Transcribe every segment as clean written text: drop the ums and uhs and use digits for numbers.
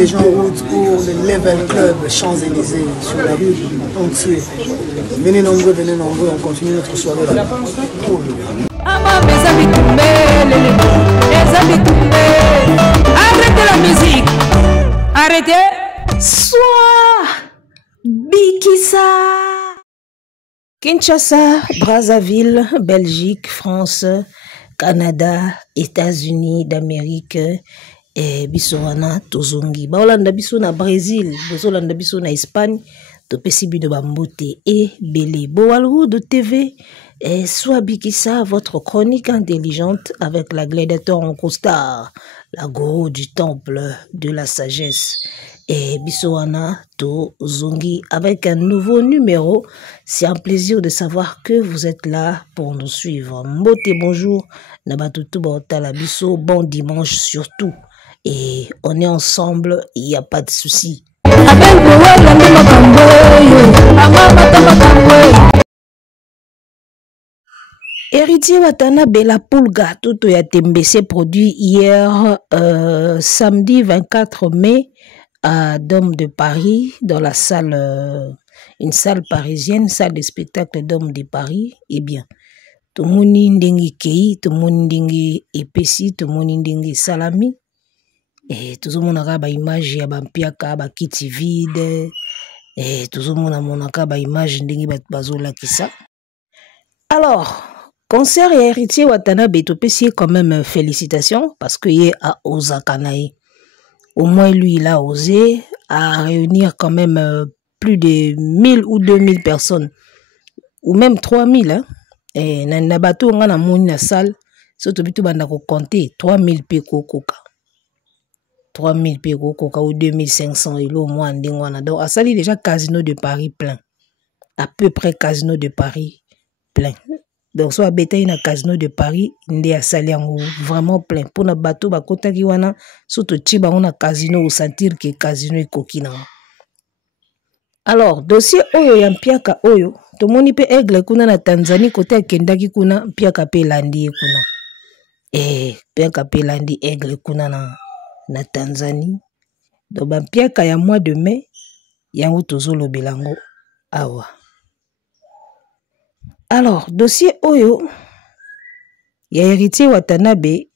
déjà en route pour le Level Club Champs-Élysées sur la rue entière. Venez nombreux, on continue notre soirée là. Cool. Arrêtez la musique. Arrêtez. Soit Bikissa. Kinshasa, Brazzaville, Belgique, France, Canada, États-Unis d'Amérique et Bissoana, Tozongi. Baolanda biso na Brésil, Bozolanda biso na Espagne, Topesibi de Bambote et Belé. Boalwood TV, et soit Bikissa, votre chronique intelligente avec la gladiateur en costard, la gourou du temple de la sagesse. Et Bissoana Tozongi avec un nouveau numéro. C'est un plaisir de savoir que vous êtes là pour nous suivre. Mbote bonjour, Nabatutu Baotala Bisso, bon dimanche surtout. Et on est ensemble, il n'y a pas de souci. Héritier Watanabe la Pulga, tout a été produit hier, samedi 24 mai, à Dôme de Paris, dans la salle, une salle parisienne, salle de spectacle Dôme de Paris. Eh bien, tout le monde ndenge kei, tout le monde ndenge epesi, tout le monde ndenge salami. Et tout le monde a ba image ya ba mpiaka ba kiti vide. Et tout le monde a monaka ba image ndenge bazola kisa. Alors, concert et héritier Watanabe topesi quand même félicitations parce que il est à Osakanaï. Au moins, lui, il a osé à réunir quand même plus de 1000 ou 2000 personnes, ou même 3000. Hein. Et na bateau, on a na salle, surtout bitu banda ko compter 3000 peko koka. 3000 peko koka ou 2500 et au moins ndingwana. Donc, à ça, il y a déjà Casino de Paris plein. À peu près Casino de Paris plein. Donc, soit bétail na Casino de Paris, ndé a sali vraiment plein. Pour na bateau, ba kota ki wana, surtout chiba on a Casino ou sentir que Casino est coquina. Alors, dossier oyo ya mpiaka oyo, to moni pe aigle kuna na Tanzanie, côté ya kendaki kuna, mpiaka pe landi kuna. Mpiaka pe landi aigle kuna na Tanzanie. Donc, ba mpiaka ya mois de mai, yango tozolo belango awa. Alors, dossier Oyo, il y a héritier Watanabe,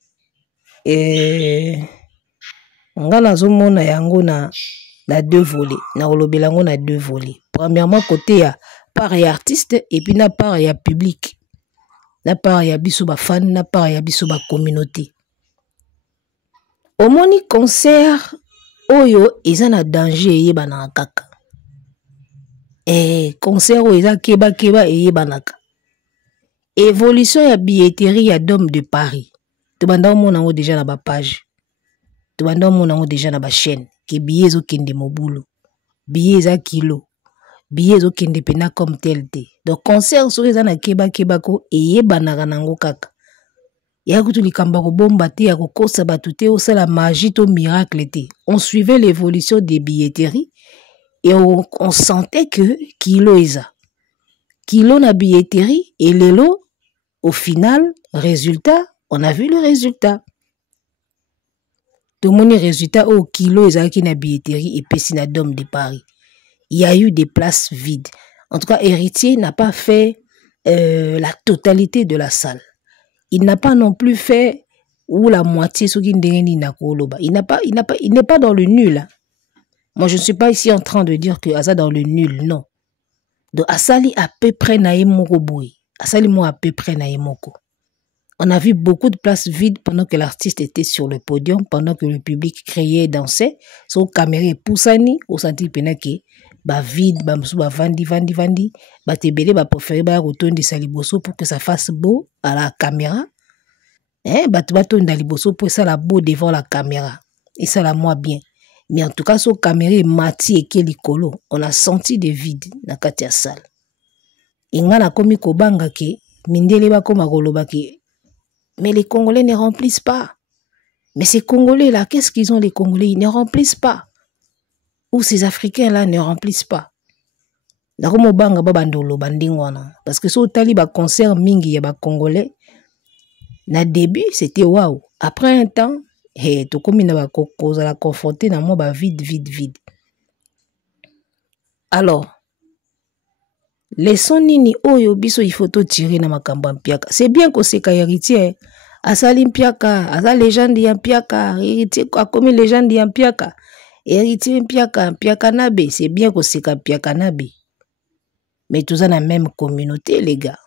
ngana zomona yango na deux volets, na olobelango na deux volets. Premièrement, côté ya part ya artiste, et puis na part ya public. Na part ya biso ba fan, na part ya biso ba communauté. Omoni concert Oyo, ils na danger yeba na kaka. Concert Oyo, ils keba yebanaka. Évolution ya billetterie ya Dôme de Paris. Tu banda monango déjà na ba page. Tu banda monango déjà na ba chaîne. Ke billet zo kende mobulo. Billet za kilo. Billet zo kende pena comme tel te. Donc concert so eza na keba ko eyebanaka nango kaka. Ya kutu likamba ko bomba te ya ko kosa batute o sala magie to miracle te. On suivait l'évolution des billetteries et on sentait que kilo eza. Kilo na billetterie et lelo. Au final, résultat, on a vu le résultat. Tout le monde résultat au kilo qui na billetterie et puis na Dôme de Paris. Il y a eu des places vides. En tout cas, héritier n'a pas fait la totalité de la salle. Il n'a pas non plus fait ou la moitié ce qu'il il n'est pas dans le nul. Hein. Moi, je ne suis pas ici en train de dire que Asa dans le nul, non. Donc Asali à peu près na yemoko boy. Asali mo à peu près na yemoko. On a vu beaucoup de places vides pendant que l'artiste était sur le podium, pendant que le public criait et dansait. Son caméra poussani au senti penaki ba vide, ba msou ba vandi, ba tebele ba préféré ba retourner saliboso pour que ça fasse beau à la caméra. Ba tourner saliboso pour ça la beau devant la caméra. Et ça la moi bien. Mais en tout cas, son caméra mati et kelikolo, on a senti des vides na katia salle. Inga na komi kobanga ke mindele ba koma koloba ke mais les Congolais ne remplissent pas. Mais ces Congolais là, qu'est-ce qu'ils ont les Congolais? Ils ne remplissent pas. Ou ces Africains là ne remplissent pas. Na komo banga ba bandolo bandingwana parce que so tali ba concert mingi ya ba Congolais na début c'était waouh. Après un temps He to komi na ba koza la confronter na moi ba vide. Alors leçon nini oyo biso il faut tirer na makambo mpiaka. C'est bien ko seka héritier asali mpiaka, asa légende ya mpiaka, héritier a komi légende ya mpiaka. Héritier mpiaka nabe, c'est bien ko seka mpiaka nabe. Mais tous dans la même communauté les gars.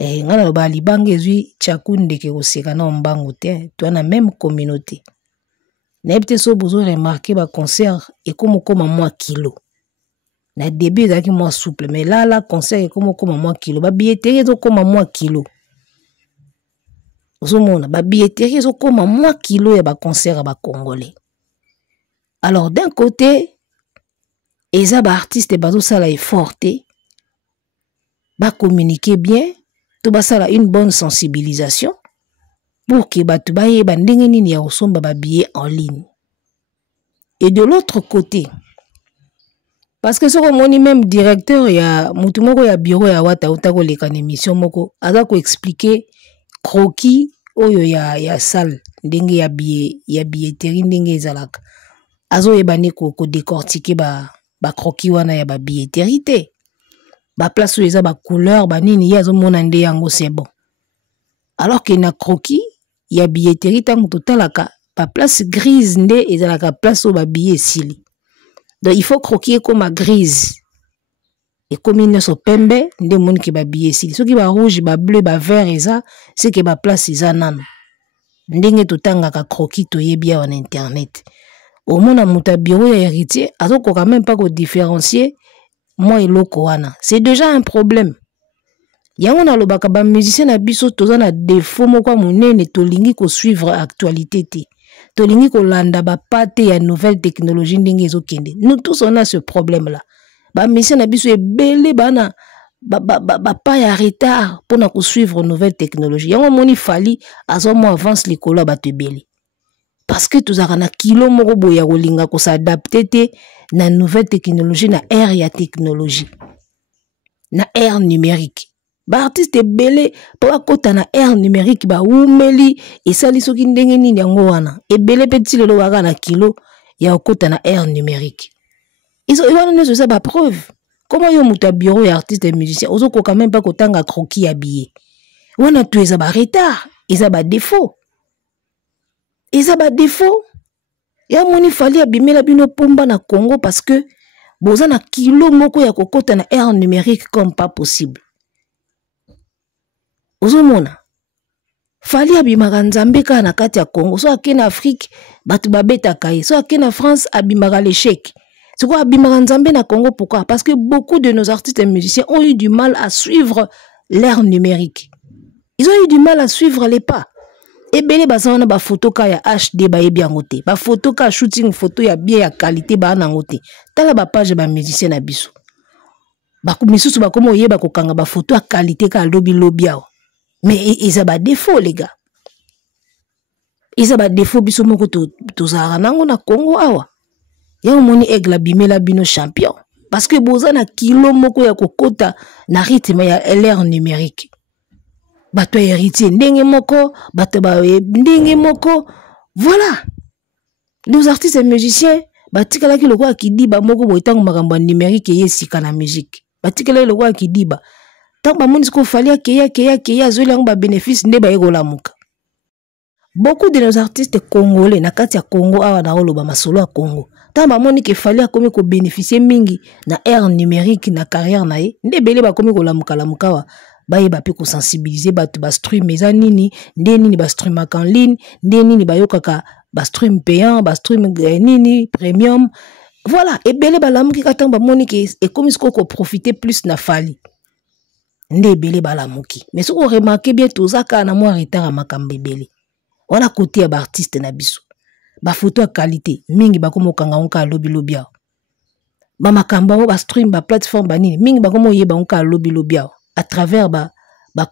Et ngana lo ba libanga ezui chakunde ke ko seka na mbango te, toi na même communauté. N'ebte so besoin remarquer ba concert et comme moi kilo. Na début ezaki moins souple mais là concert et comme moi kilo. Ba billetterie zo comme moi kilo. Ozomona ba billetterie zo comme moi kilo ya ba concert ba congolais. Alors d'un côté eza ba artiste bazo sala effort te ba communiquer bien to ba sala une bonne sensibilisation pour que batu ba yeba ndenge nini ya osomba ba billet en ligne. Et de l'autre côté parce que ce que moni même directeur ya mutu moko ya bureau ya wata utako leka na émission moko aza ko expliquer croquis oyo ya salle ndenge ya billetterie ndenge ezalaka azo yebani ko décortiquer ba croquis wana ya ba billetterie te ba place eza ba couleur ba nini ya zo mona nde yango c'est bon alors que na croquis ya billetterie tango totalaka ba place grise nde ezalaka place o ba billet sili. Donc il faut croquer comme à grise. Et comme il ne so pembe, nde monde qui ba billet sili. Ce qui ba rouge, ba bleu, ba vert et ça, c'est que ba place isa nan. Ndenge totanga ka croquis to yebia en internet. Au moins na muta bureau ya héritier, azoko quand même pas ko différencier moi et loko wana. C'est déjà un problème. Yango na lobaka ba musicien na biso toza na défaut moko munene tolingi ko suivre actualité te. Tolingi ko landa ba pate ya nouvelle technologie ndenge ezokende. Nous tous on a ce problème là. Ba musicien na biso ebele bana ba pas ya retard pour na ko suivre nouvelle technologie. Yango moni fali azo mo avance likolo ba tebele. Parce que tozaka na kilo moko boya kolinga ko s'adapter te na nouvelle technologie na ère ya technologie. Na ère numérique. Ba artiste belé po akota na ère numérique ba umeli esali soki ndenge nini yango wana ebele petit lelo waka na kilo ya okota na ère numérique ils ont ne ça ba preuve comment yo muta bureau ya artiste et musicien ozo ko quand même pas kotanga croquis ya billet wana tu eza ba retard eza ba défaut ya moni fali abimela bino pomba na Congo parce que boza na kilo moko ya kokota na ère numérique comme pas possible. Ozomona fali abimaka nzambe ka na kati ya Congo so akena Afrique batu babeta kai so akena France abimaka l'échec c'est quoi abimaka nzambe na Congo pourquoi parce que beaucoup de nos artistes et musiciens ont eu du mal à suivre l'ère numérique ils ont eu du mal à suivre les pas et belé bazana ba photo ka ya HD ba yebi angote ba photo ka shooting photo ya bien ya qualité ba na ngote tala ba page ba musicien na biso ba kumisusu ba komo yeba ko kanga ba photo ya qualité ka lobi yao. Mais ils ont des défauts, les gars. Ils ont des défauts, biso moko tozara nango na Congo awa. Yango moni aigle bimela bino champion. Parce que boza na kilo moko ya kokota na rythme ya l'ère numérique. Bato héritier ndenge moko, bato ba ndenge moko. Voilà. Nos artistes et musiciens, batikala ki lokwa kidiba moko boitango makambo numérique yesika na musique. Batikala lokwa kidiba. Tant ba monde ko fallait keya zoli yango ba bénéfice nde ba yekola muka. Beaucoup de nos artistes congolais na kati ya Congo awa na oloba masolo ya Congo. Tant ba monde ke fallait akomi ko bénéficier mingi na ère numérique na carrière na ye nde belé ba komi ko lamuka wa ba yeba pe ko sensibiliser batu ba stream eza nini nde nini ba stream en ligne nde nini ba yokaka ba stream payant ba stream nini premium. Voilà et belé ba lamuki kata ba monde ke e komi ko profiter plus na fali. Nde belé balamuki mais ce qu'on remarque bien tout ça kana moi retard à makambe belé on a côté ba artiste na biso ba photo à qualité mingi ba komo kanga onka lobia ba makamba ba stream ba plateforme ba nini mingi ba komo yeba onka lobia à travers ba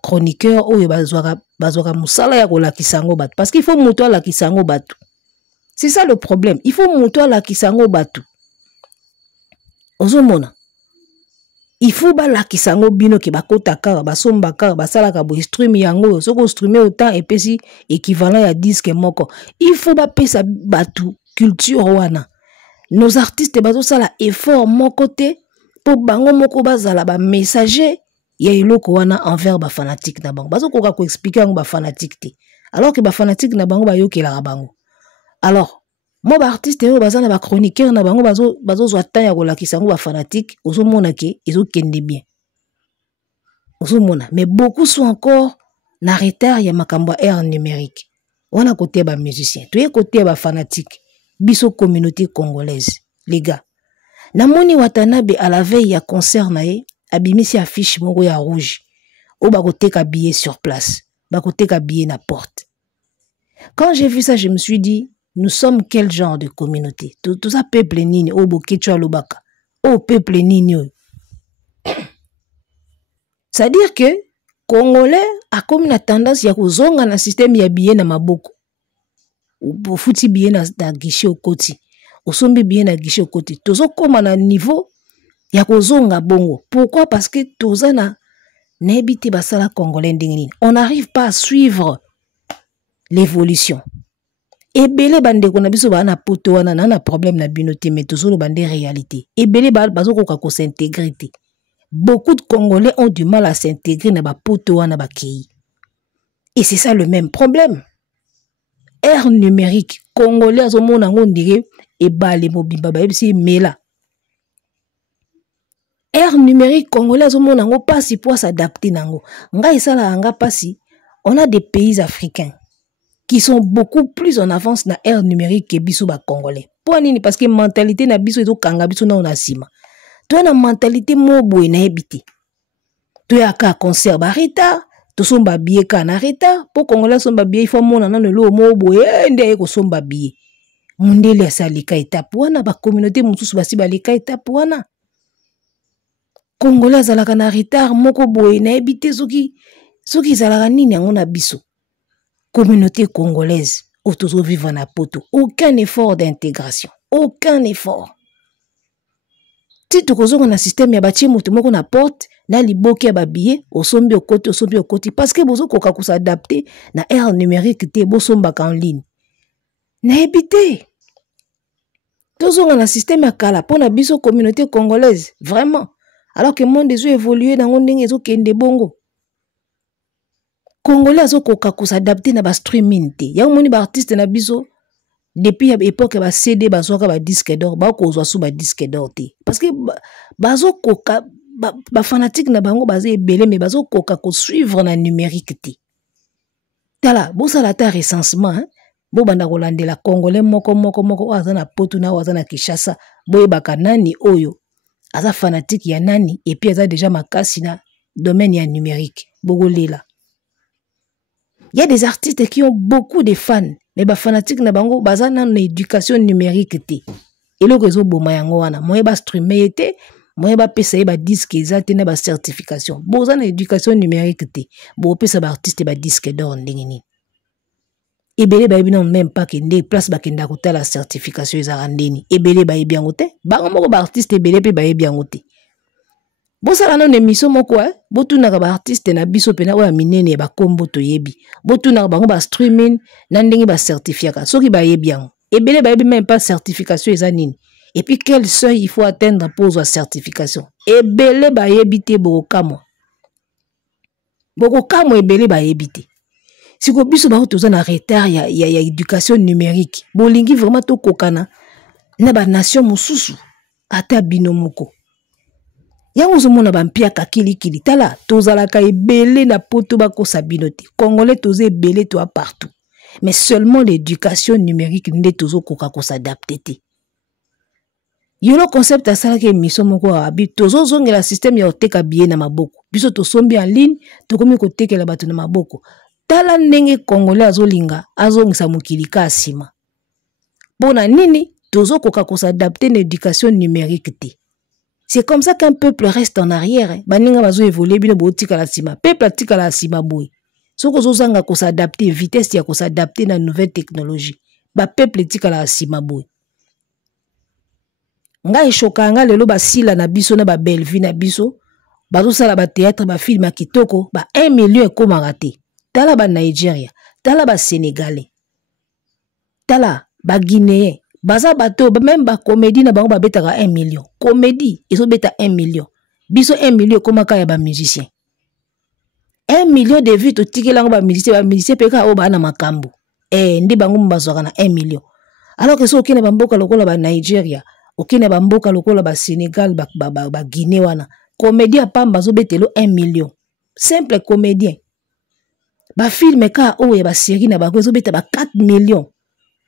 chroniqueur oyo bazwaka musala ya kola kisango batu parce qu'il faut moto la kisango batu c'est ça le problème il faut moto la kisango batu ozomona il faut la kisango bino ki bakota kara basomba kara basala ka bo stream yango soko streamer autant et puis équivalent à disque moko il faut ba pesa batu culture wana nos artistes bazo sala effort mon côté pour bango moko bazala ba messager ya iloko wana envers ba fanatique na bango bazo koka ko expliquer ngo ba fanatique te alors que ba fanatique na bango ba yokela bango alors moi ba artiste yo bazana ba chroniqueur na bango bazo zwa temps ya ko lakisa ngo ba fanatique ozo mona ke ezo kende bien ozo mona mais beaucoup sont encore na retard ya makambo ère numérique wana côté ba musicien to ye côté ba fanatique biso communauté congolaise les gars namoni Watanabe à la veille ya concert na ye abimisi affiche moko ya rouge o ba koteka billet sur place ba koteka billet na porte. Quand j'ai vu ça je me suis dit nous sommes quel genre de communauté? Tout ça peuple nini o bokecho lobaka. O peuple nini. C'est-à-dire que Congolais a comme une tendance ya kozonga na système ya billet na maboko. Ou futi billet na guichet au koti. O sombi billet na guichet au koti. Tozo koma na niveau ya kozonga bongo. Pourquoi? Parce que toza na nebiti basala Congolais ndengini. On n'arrive pas à suivre l'évolution. Ebele bande ko na biso ba na poto wana na problème na binoté mais toujours bande réalité. Ebele bazo ko ko s'intégrer. Beaucoup de Congolais ont du mal à s'intégrer na ba poto wana ba kei. Et c'est ça le même problème. Ère numérique Congolais azo mona ngo ndire e bale mobimba ba ebisi mela. Ère numérique Congolais azo mona ngo pasi pour s'adapter nango. Nga isala anga pasi, on a des pays africains qui sont beaucoup plus en avance na ère numérique que biso ba Congolais. Pour nini? Parce que mentalité na biso eto kanga biso na onasima. Toi na mentalité mobo na ebiti. Toi ya ka concert ba retard, to somba billet ka na retard, pour Congolais somba billet il faut mona na lo mobo ndé ko somba billet. Mundele asalika étape wana ba communauté mususu basi balika étape wana. Congolais azalaka na retard moko boye na ebité soki zalaka nini yango na biso. Communauté congolaise, autour vivre na poto. Aucun effort d'intégration. Aucun effort. Si tu as un système, il y a un porte, na liboke ba billet, au sombi au côté, parce que bozo koka ko s'adapter na ère numérique te bo somba en ligne. Na ebité. Tozo un système ya kala pour na biso communauté congolaise, vraiment. Alors que le monde a évolué dans ndenge ezo kende bongo. Congolais azo koka ko s'adapter na ba streaming te. Ya moni ba artiste na biso depuis l'époque ba CD bazo ka ba disque d'or ba ko zo sou ba disque d'or te. Parce que bazo koka ba fanatique na bango bazo ebele mais bazo koka ko suivre na numérique te. Tala bo sala ta recensement hein? Bo banda ko landela Congolais moko aza na poto na aza na Kinshasa bo yebaka nani oyo aza fanatique ya nani et puis aza déjà makasi na domaine ya numérique bogo lela. Il y a des artistes qui ont beaucoup de fans, mais les fanatiques na bango bazana na éducation numérique te. Et le réseau boma yango wana, moye ba streamer te, moye ba pesa ba disque ezate na ba certification. Boza na éducation numérique te. Bo pesa ba artiste ba disque d'or ndengini. Ebele ba ebina même pas que ndé place ba kenda kota la certification ezara ndeni. Ebele ba ebiango te, ba moko ba artiste ebele pe ba ebiango te. Bosala non émission moko botuna ka ba artiste na biso pena oya minene ba kombo to yebi botuna ka bango ba streaming na ndenge ba certificat soki ba yebi yango ebele ba yebi même pas certification eza nini et puis quel seuil il faut atteindre pour la certification ebele ba yebi te bokamo ebele ba yebi te siko biso ba toza na retard ya éducation numérique bolingi vraiment to kokana na ba nation mususu ata bino moko. Yango zomona bampia kakili tala tozalaka ebele na poto bako sabinote Congolais toze ebele toi partout mais seulement l'éducation numérique nde tozo koka ko s'adapter te. Yolo concept asala ke mission moko abi tozo zongela système ya oteka billet na maboko biso to sombi en ligne to komi ko tekela bato na maboko tala ndenge Congolais azolinga azongisa mokili ka asima bona nini tozo koka ko s'adapter na éducation numérique te. C'est comme ça qu'un peuple reste en arrière. Baninga bazo évoluer bino botika la sima. Peuple atika la sima boy. Soko zozanga ko s'adapter vitesse ya ko s'adapter na nouvelle technologie. Ba peuple tika la sima boy. Nga eshokanga lelo basila na biso na ba belle vie na biso bazo sala ba théâtre ba film kitoko ba 1 million ekomaka te. Tala ba Nigeria, tala ba Sénégalais, tala ba Guinéen, baza bato même ba comédie na bango ba betaka 1 million. Comédie ezo beta 1 million. Biso 1 million ekomaka ya ba musicien. 1 million de vues to tikelango ba musicien peka o ba na makambo. Ndi bango mbazwaka na 1 million. Alors que so okina ba mboka lokola ba Nigeria, okina ba mboka lokola ba Sénégal, ba Guinée wana, comédien pamba zo betelo 1 million. Simple comédien. Ba film ka o ya ba série na ba zo beta ba 4 millions.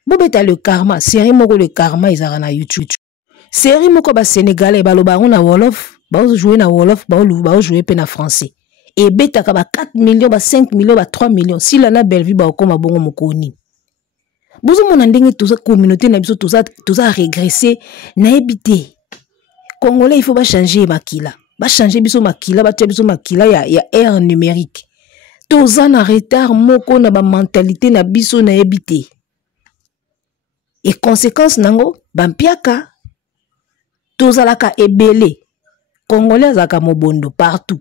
Bo beta le karma, série moko le karma ezara na YouTube. Série moko ba Sénégalais ba loba na wolof, ba jouer na wolof, ba jouer pe na français. Et beta ka ba 4 millions, ba 5 millions, ba 3 millions. Si la na Bellevue ba okoma bongo mokoni. Bozo mona ndenge toza communauté na biso toza régresser na ebité. Congolais il faut ba changer makila. Ba changer biso makila, ba tia biso makila ya ère numérique. Toza na retard moko na ba mentalité na biso na ebité. Et conséquence nango bampiaka toza laka ebele. Congolais zaka mobondo partout.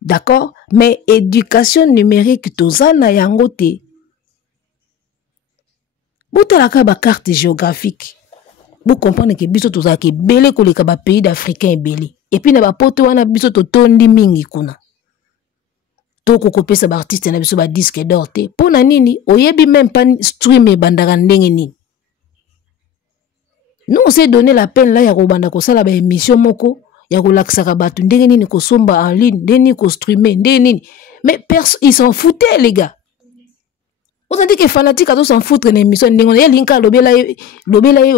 D'accord? Mais éducation numérique toza na yango te. Botalaka ba carte géographique. Vous comprenez que biso toza ke belé koleka ba pays d'Africains ebele. Et puis na ba poto wana biso to tondi mingi kuna. Toko kopesa ba artiste na biso ba disque d'or te. Pona nini oyebi même pas streamer bandaka ndenge nini. Nous on s'est donné la peine là ya ko banda ko sala ba émission moko ya ko laksaka batu ndenge nini ko somba en ligne, ndenge nini ko streamer, ndenge nini. Mais ils s'en foutaient les gars. On a dit que fanatique a s'en foutre une émission ndenge on linka lobela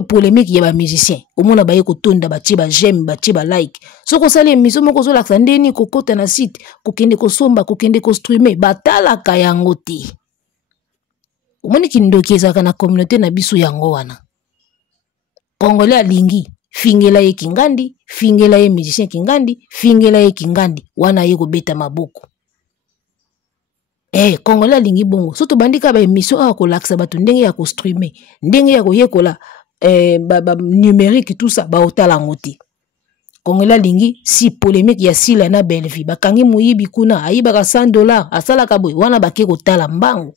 polémique ya ba musicien. Au moins ba yeko tonda ba tiba j'aime ba tiba like. So ko sala émission moko zo laksa ndenge nini ko kota na site, ko kende ko somba, ko kende ko streamer, batala ka yango te. Au moins ki ndoki ezaka na communauté na biso yango wana. Congolais alingi fingela ye kingandi, fingela ye musicien kingandi, fingela ye kingandi, wana ye ko beta maboko. Congolais alingi bongo. Soto bandika ba émission a ko laksa batu ndenge ya ko streamer, ndenge ya ko yekola numérique tout ça ba otala ngoti. Congolais alingi si polémique ya sila na Bellevue, bakangi muyibi kuna ayibaka $100 asala kaboy wana bake ko tala mbango.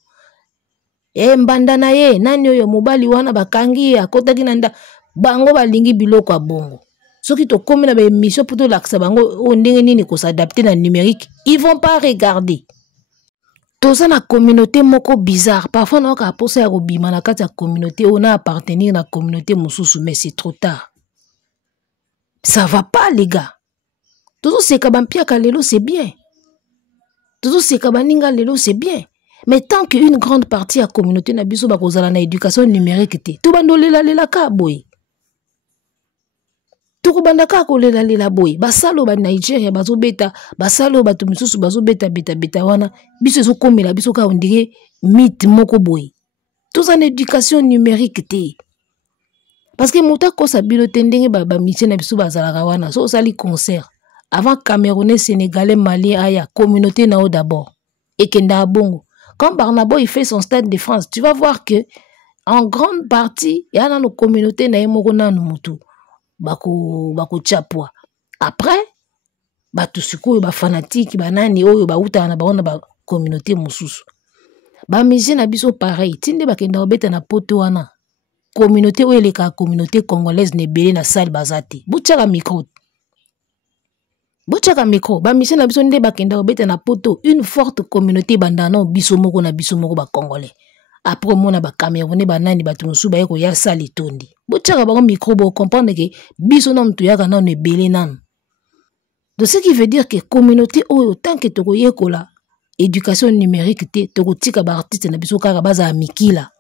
Mbanda na ye nani oyo mobali wana bakangi akotaki na nda bango balingi biloko ya bongo. Soki to komi na ba émission pour to laksa bango o ndenge nini ko s'adapter na numérique, ils vont pas regarder. Toza na communauté moko bizarre. Parfois na ka posa ya ko bima na kati ya communauté on a appartenir na communauté mususu mais c'est trop tard. Ça va pas les gars. Tozo seka bampiaka lelo c'est bien. Tozo seka baninga lelo c'est bien. Mais tant qu'une grande partie de la communauté na biso bakozala na éducation numérique te, tout bando lela ka boy. Tout banda ka ko lela boy. Basalo ba Nigeria bazo beta, basalo ba tumisusu bazo beta wana, biso zo komela biso ka ondire mythe moko boy. Tout en éducation numérique te. Parce que mota ko sa bilote ndenge ba mythe na biso bazala wana, so sali concert. Avant Camerounais, Sénégalais, Malien aya communauté nao d'abord. Et kenda bongo. Quand Barnabo il fait son stade de France, tu vas voir que en grande partie, il y a dans nos communautés na yemokona no mutu bako chapwa. Après, tout ce ko ba fanatique ba nani oyo ba uta na ba ba communauté mususu. Ba musicien na biso pareil, tinde ba kenda obeta na poto wana. Communauté oyo eleka communauté congolaise ne belé na salle bazate. Butchaka micro. Bochaka micro, ba mission na biso nde bakenda obeta na poto une forte communauté bandana biso moko ba congolais. Après mona ba Camerounais ba nani ba tumusu ba yeko ya sali tondi. Bochaka ba micro bo comprendre que biso na mtu yaka na ne belé nan. Donc ce qui veut dire que communauté oyo tant que toko yekola éducation numérique te toko tika ba artiste na biso kaka baza mikila.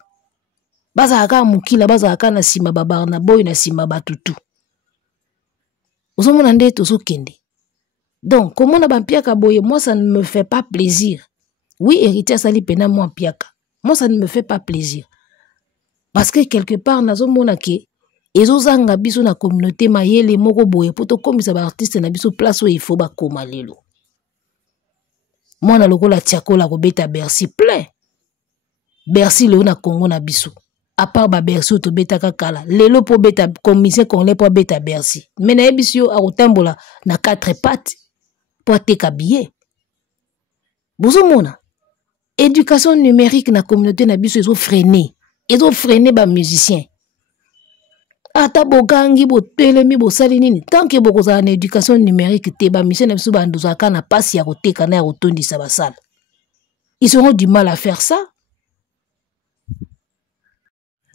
Baza aka mukila baza aka na sima ba Barnaboy na sima ba tutu. Ozomona nde tozo kende. Donc, comment on a bampiaka boye, moi ça ne me fait pas plaisir. Oui, héritier sali pena moi piaka. Moi ça ne me fait pas plaisir. Parce que quelque part nazo mona ke ezozanga biso na communauté mayele moko boye poto komisa ba artiste na biso place où il faut ba koma lelo. Moi na lokola tiako la kobeta Bercy plein. Bercy le na Congo na biso. À part ba Bercy to beta kakala. Lelo po beta commissaire congolais po beta Bercy. Mais na ebisio a otambola na 4 pattes. pour ateka billet. Bozomona. Éducation numérique na communauté na biso ezo freiner. Ezo freiner ba musicien. Ata bogangi botelemi bosali nini tant que bokozala na éducation numérique te ba musicien na biso bandozaka na pasi ya koteka na ya kotondisa basala. Ils auront du mal à faire ça.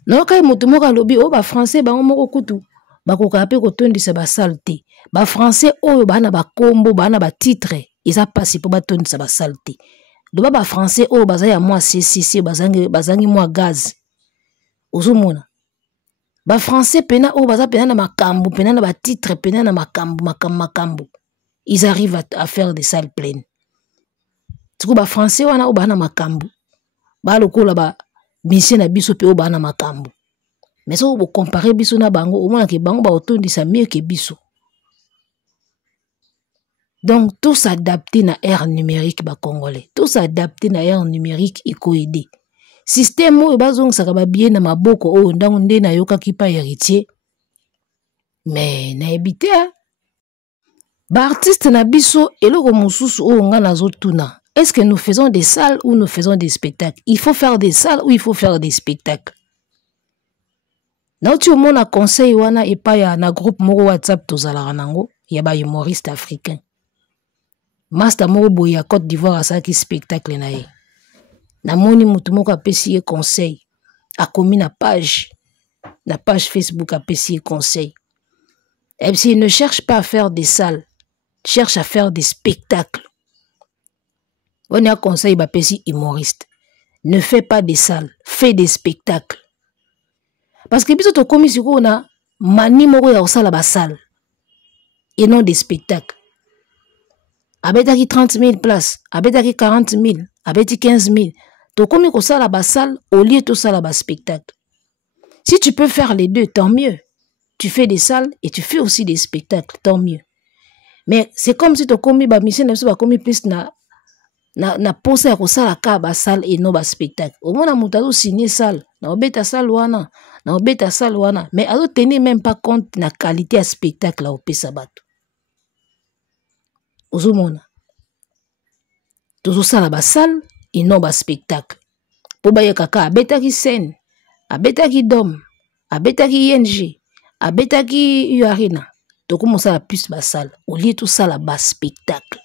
Non kay moto moko alobi o ba français ba moko kutu bakoka pe kotondisa basala te. Ba français oyo bana ba kombo bana ba titre eza pasi po batondisa basala te. Doba ba français oyo baza ya mwa CCC bazangi mwa gaz. Ozomona. Ba français pena oyo baza pena na makambo, pena na ba titre, pena na makambo. Ils arrivent à faire des salles pleines. Tuko ba français wana oyo bana makambo. Ba lokola ba mission na biso pe oyo bana makambo. Mais so bo comparer biso na bango, au moins ke bango ba otondisa mieux que biso. Donc, tout s'adapter na ère numérique ba congolais. Tout s'adapter na ère numérique iko aider. Système oyo bazong saka bien na maboko oyo ndango nde na yoka kipa héritier. Mais na ebité ba artiste na biso eloko mosusu oyo nga nazotuna. Est-ce que nous faisons des salles ou nous faisons des spectacles? Il faut faire des salles ou il faut faire des spectacles? Na tu mona conseil wana epa ya na groupe moko WhatsApp tozala nango ya ba humoriste africain. Master moko boye ya Côte d'Ivoire asaki spectacle na ye. Na moni mutu moko apesi ye conseil. Akomi na page Facebook apesi ye conseil. Et puis il ne cherche pas à faire des salles, cherche à faire des spectacles. On a conseil bapesi humoriste. Ne fais pas des salles, fais des spectacles. Parce que biso to komi siko na mani moko ya osala ba salle et non des spectacles. Abetaki 30 000 places, abetaki 40 000, abeti 15 000. To komi ko sala ba salle au lieu to sala ba spectacle. Si tu peux faire les deux, tant mieux. Tu fais des salles et tu fais aussi des spectacles, tant mieux. Mais c'est comme si to komi ba mission na so ba komi plus na posa ya kosala ka ba salle et non ba spectacle. Au moins na mutazo signer salle, na obeta salle wana, na obeta salle wana, mais azo tenir même pas compte na qualité à spectacle la opesa bato. Ozomona. Tozo sala ba salle et non ba spectacle. Po ba kaka abetaki scène, abetaki dom, abetaki ING, abetaki Uarina. To commencer à plus ba salle au lieu tout ça la ba spectacle.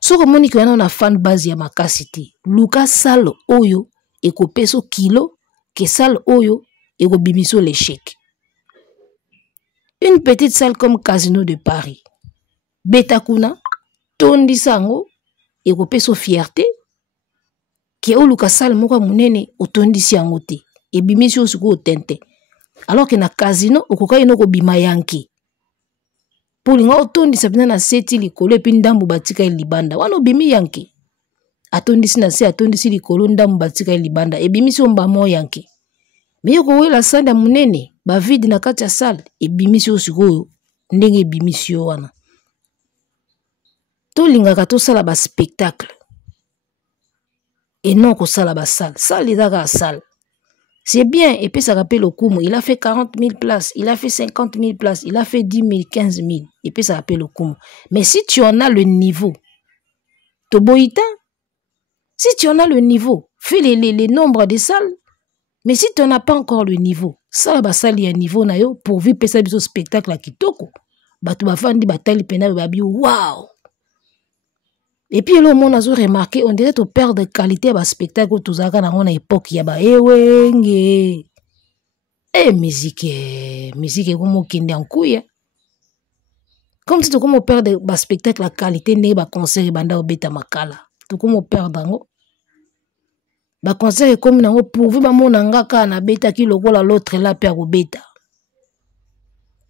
So komoni ki wana na fan base ya makasi te. Luka salle oyo ekopeso kilo ke salle oyo ekobimiso l'échec. Une petite salle comme Casino de Paris. Betakuna tondi sango ekopeso fierté ke oluka salle moko munene otondisi yango te. Ebimisi osuko otente. Alors que na Casino okoka ino ko bima yanki. Polinga otondisa bina na seti likolo epi ndambu batika libanda wana obimi yanki atondisi na se atondisi likolo ndambu batika libanda ebimisi omba mo yanki me yoko wela sanda munene ba vide na kati ya salle ebimisi osiko ndenge ebimisi wana tolingaka tosala ba spectacle et non ko sala ba salle ezaka salle. C'est bien, et puis ça rappelle le coup. Il a fait 40 000 places, il a fait 50 000 places, il a fait 10 000, 15 000, et puis ça rappelle le coup. Mais si tu en as le niveau, Toboïta, si tu en as le niveau, fais les nombres des salles, mais si tu n'en as pas encore le niveau, ça va salle un niveau na yo pour vivre ça biso spectacle à kitoko. Batu bafandi batali pena babi waouh. Et puis le monde a remarqué, on dirait au père de qualité à spectacle tout ça quand on a époque y a ba ewenge. Musique comme kinde en couille. Comme si tu comme au père de spectacle la qualité ne ba concert banda obeta makala. Tu comme au père dango. Ba concert comme nango pourvu ba monanga ka na beta ki lokola l'autre là père obeta.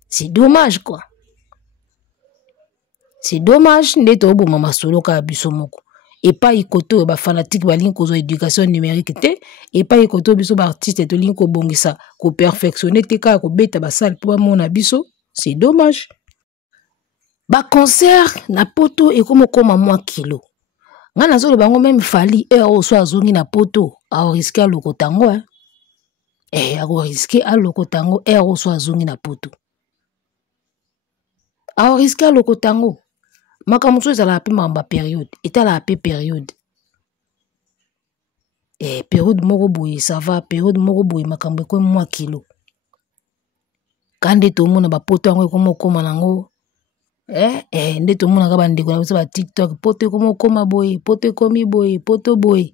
C'est dommage quoi. C'est dommage n'eto bo mama solo ka biso moko. Et pas ikoto ba fanatique ba ligne kozo éducation numérique te et pas ikoto biso ba artiste to ligne ko bongisa ko perfectionner te ka ko beta ba salle pour mona biso, c'est dommage. Ba concert na poto et comme moi kilo. Nga nazo le bango même fali heure o so azongi na poto a risquer lokotango hein. A risquer a lokotango heure o so azongi na poto. A risquer lokotango. Makamuso ezala pe mamba période. Eta la pe période. Période moko boye ça va, période moko boye makambo ko mwa kilo. Kande to mona ba poto yango ko mokoma nango. Nde to mona ka bandeko na ba TikTok, poto ko mokoma boye, poto komi boye, poto boye.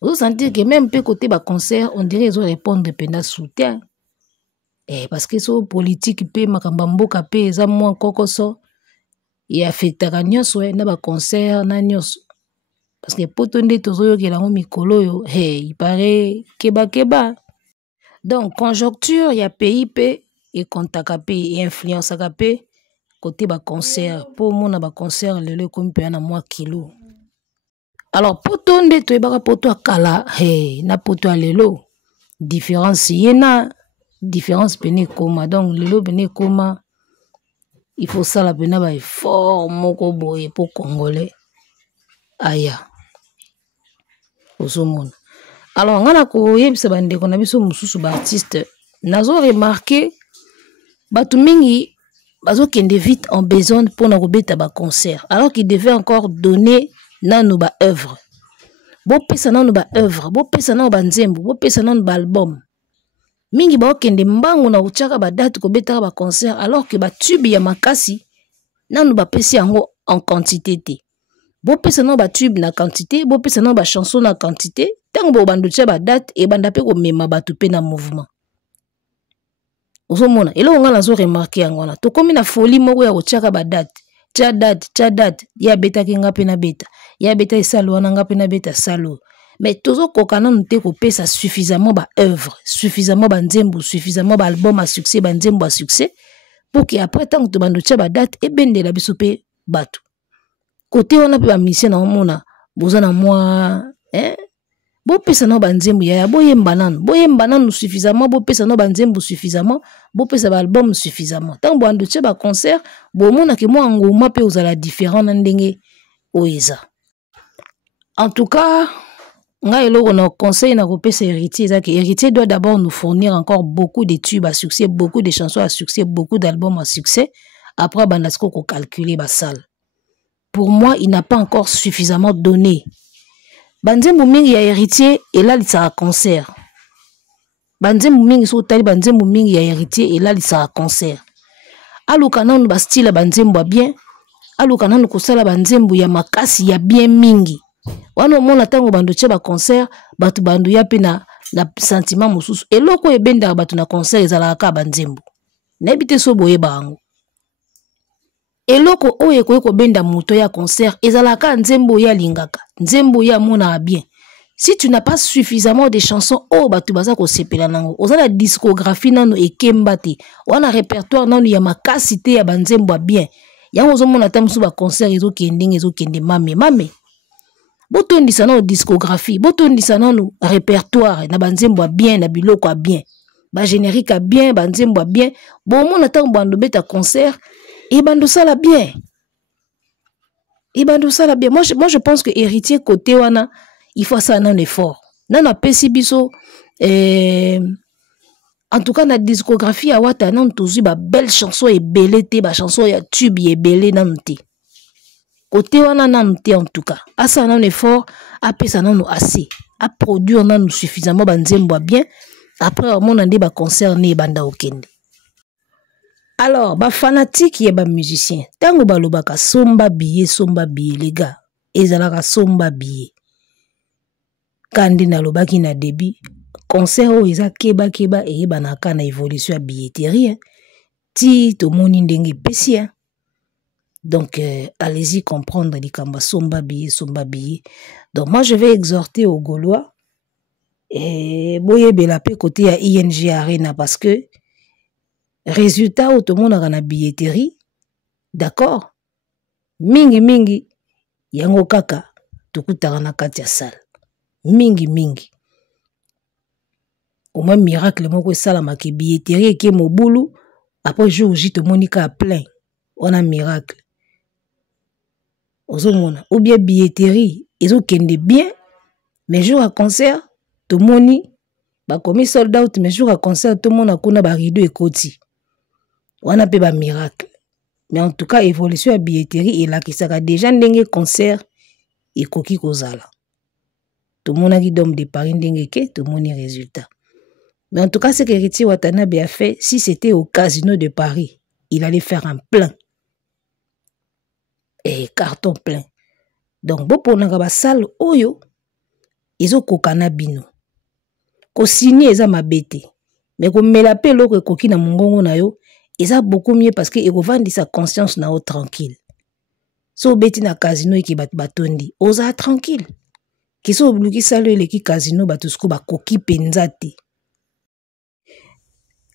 Vous sentez que même peu côté ba concert, on dirait ils ont répondre pendant soutien. Parce que so politique pe makamba mboka pe eza mwa kokoso. Et affectaka nyonso na ba concert na nyonso. Parce que poto nde tozoyo ke lango mikolo yo, il paraît keba. Donc conjoncture ya pays pe et contaka pe et influence ka pe côté ba concert pour mona ba concert lelo comme pe na mwa kilo. Alors poto nde to ebaka poto akala, na poto lelo différence yena différence pene koma. Donc lelo pene koma il faut ça la pena ba effort moko boye pour congolais. Aya. Osomona. Alors ngana ko yebisa bande ko na biso mususu ba artiste nazo remarquer batu mingi bazo kende vite en besoin pour na kobeta ba concert alors qu'il devait encore donner nanu ba œuvre. Bo pesa nanu ba œuvre, bo pesa nanu ba nzembo, bo pesa nanu ba album. Mingi ba kende mbangu na uchaka ba date kobeta ba concert alors que ba tube ya makasi nanu ba pesi yango en quantité te. Bo pesa nanu ba tube na quantité, bo pesa nanu ba chanson na quantité, tango bo bando tya ba date e banda pe ko mema batu pe na mouvement. Osomona, elo nga nazo remarquer yango na. To komi na folie moko ya kochaka ba date. Tya date, ya beta ki nga pe na beta. Ya beta isalo wana nga pe na beta salo. Mais tozo kokana nte ko pesa suffisamment ba œuvre, suffisamment ba nzembo, suffisamment ba album à succès, ba nzembo à succès pour que après tant que to bando tya ba date e bende la biso pe batu. Côté on a pe ba mission na omona, boza na moi, bo pesa na ba nzembo ya boyemba nanu suffisamment, bo pesa na ba nzembo suffisamment, bo pesa ba album suffisamment. Tant bo bando tya ba concert, bo mona ke moi ngoma pe ozala différent na ndenge oeza. En tout cas, on conseille na kopesa héritier, héritier doit d'abord nous fournir encore beaucoup de tubes à succès, beaucoup de chansons à succès, beaucoup d'albums à succès. Après, bandasko ko calculer ba salle. Pour moi, il n'a pas encore suffisamment donné. Banzembo mingi ya héritier et là il sera concert. Banzembo mingi so tali banzembo mingi ya héritier et là il sera concert. Aluka nanu ba style banzembo bien. Aluka nanu kosala banzembo ya makasi ya bien mingi. Wana mona tango bando tya ba concert batu bando ya pe na sentiment mususu eloko ebenda batu na concert ezala ka banzembo na ebite so boye bango eloko oye ko benda moto ya concert ezala ka nzembo ya lingaka nzembo ya mona bien. Si tu n'as pas suffisamment de chansons batu baza ko sepela nango ozala discographie nano ekemba te wana répertoire nano ya makasi te ya banzembo bien yango zo mona tamusu ba concert ezokende mame botondisa na discographie, botondisa na répertoire, na banzembo bien, na biloko bien, ba générique bien, banzembo bien, bon mon attend bando beta concert, et bando sala bien. Et bando sala bien. Moi je pense que héritier côté wana, il faut ça un effort. Nana pesi biso, en tout cas na discographie à wata nan tozu ba belle chanson et belle te, ba chanson ya tube et belle nan te. Côté wana nante en tout cas asa un effort a pesa nanu assez a produire nanu suffisamment banzembo bien après mon ande ba concert ne banda okende. Alors ba fanatique ya ba musicien tango balobaka somba billet les gars ezalaka somba billet kandi na lobaki na début concert o eza keba et banaka na évolution ya billetterie ti to moni ndenge pesi. Donc, allez-y comprendre les kamba somba billet. Donc, moi, je vais exhorter aux Gaulois et boye belapé côté à ING Arena parce que résultat, tout le monde a la billetterie. D'accord? Mingi, yango kaka, tukutara na kati ya salle. Mingi. Au moins, miracle, moko salama ke billetterie ke mobulu, après jour J, tout le monde a plein. On a miracle. Ou bien billetterie, ils ont kende bien, mais jour à concert, tout le monde ba commis sold out, mais jour à concert, tout le monde a kona ba rideau et koti. On a pe ba miracle. Mais en tout cas, évolution à billetterie et là qui sera déjà ndenge concert et koki kozala. Tout le monde a dit d'homme de Paris ndenge ke, tout le monde a résultat. Mais en tout cas, ce que Héritier Watanabe a fait, si c'était au Casino de Paris, il allait faire un plein. Et carton plein. Donc, bon pour la salle, oyo, ils ont kokana bino. Ko signé, ils ont ma bête. Mais comme me l'appelle, que koki na mongongo na yo, ils ont beaucoup mieux parce qu'ils revendent sa conscience na o tranquille. So beti na casino qui bat batondi, oza tranquille. Qui sont obligés saluer les casino batusko ba koki penzati.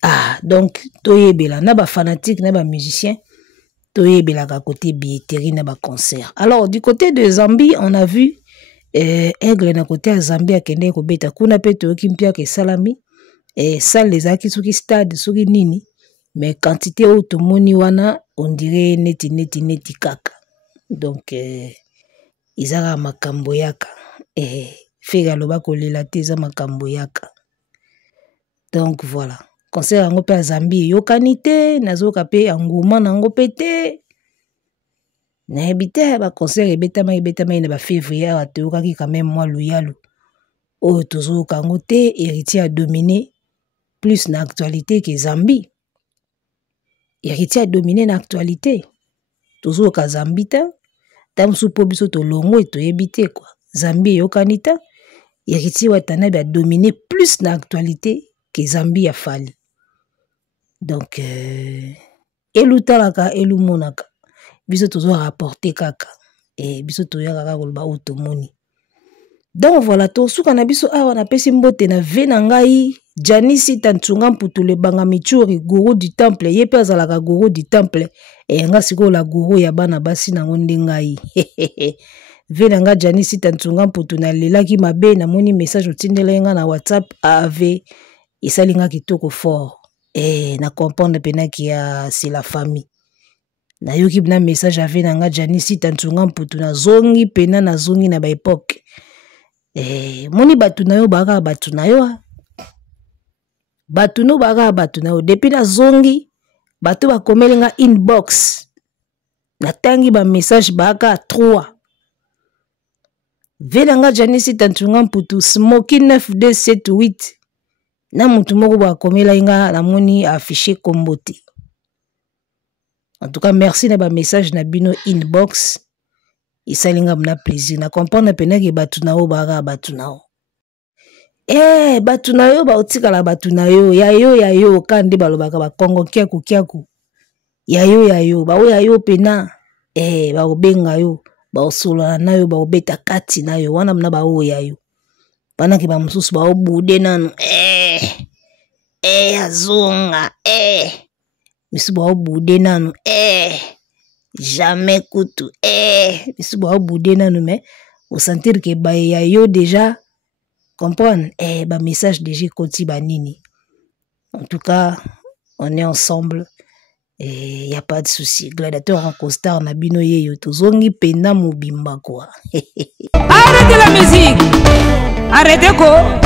Ah, donc, toyebela, na ba fanatique, na ba musicien, toyebela ka côté billetterie, na ba concert. Alors, du côté de Zambie, on a vu, Aigle na côté à Zambie, à Kende Kobeta, kuna pe toyoki mpia ke salami, salle les aki suki stade, suki nini, mais quantité automoni wana, on dirait neti kaka. Donc, izara makambo yaka, fega loba kolela te za makambo yaka. Donc, voilà. Concert yango pe Zambie yokani te nazoka pe engouement nango pe te na ebite ba concert ebetama na ba février ateyokaki quand même moi loyalu o tozoka yango te Héritier a dominé plus na actualité que Zambie. Héritier a dominé na actualité tozoka Zambie ta tamsu po biso to longo et to ebite quoi Zambie yokani ta Héritier Watanabe a dominé plus na actualité que Zambie a fallu. Donc, elu talaka, elu monaka. Biso tozo rapporter kaka. Et biso toya kaka kolba automoni. Donc voilà, to suka na biso awa na pesi mbote na venangai, Janisi Tantunga Mputu le banga michuri, gourou du temple, yepe azalaka gourou du temple, et nga siko la gourou ya bana basi na ngonde ngai. Venanga Janisi Tantunga Mputu na lelaki mabe na moni message otindela nga na WhatsApp ave isalinga kitoko fort. Na comprendre pena qui a c'est la famille. Na yoki na message ave nanga Janisi Tantunga Mputu na zongi pena na zongi na ba époque. Moni batu na yo baka batu na yo. Batu no baka batu na yo depuis na zongi batu ba komelenga inbox. Na tangi ba message baka 3. Venanga Janisi Tantunga Mputu Smoky 9278. Na mutu moko ba komela inga na moni affiché kombote. En tout cas, merci na ba message na bino inbox. Isalinga mna plaisir. Na comprendre pena ke batu na yo baka batu na yo. Batu na yo ba otikala batu na yo. Ya yo kande balobaka ba Kongo kiaku. Ya yo ba yo pena. Ba obenga yo. Ba osola na yo ba obeta kati na yo. Wana mna ba o ya yo. Pana ki ba mususu ba obude nanu. Azonga, misu ba obude nanu, jamais kutu, misu ba obude nanu, mais au sentir que ba ya yo déjà, comprendre, ba message déjà koti ba nini. En tout cas, on est ensemble, y a pas de souci. Gladiateur en costard na bino yeyo, tozongi pena mobimba quoi. Arrêtez la musique, arrêtez quoi.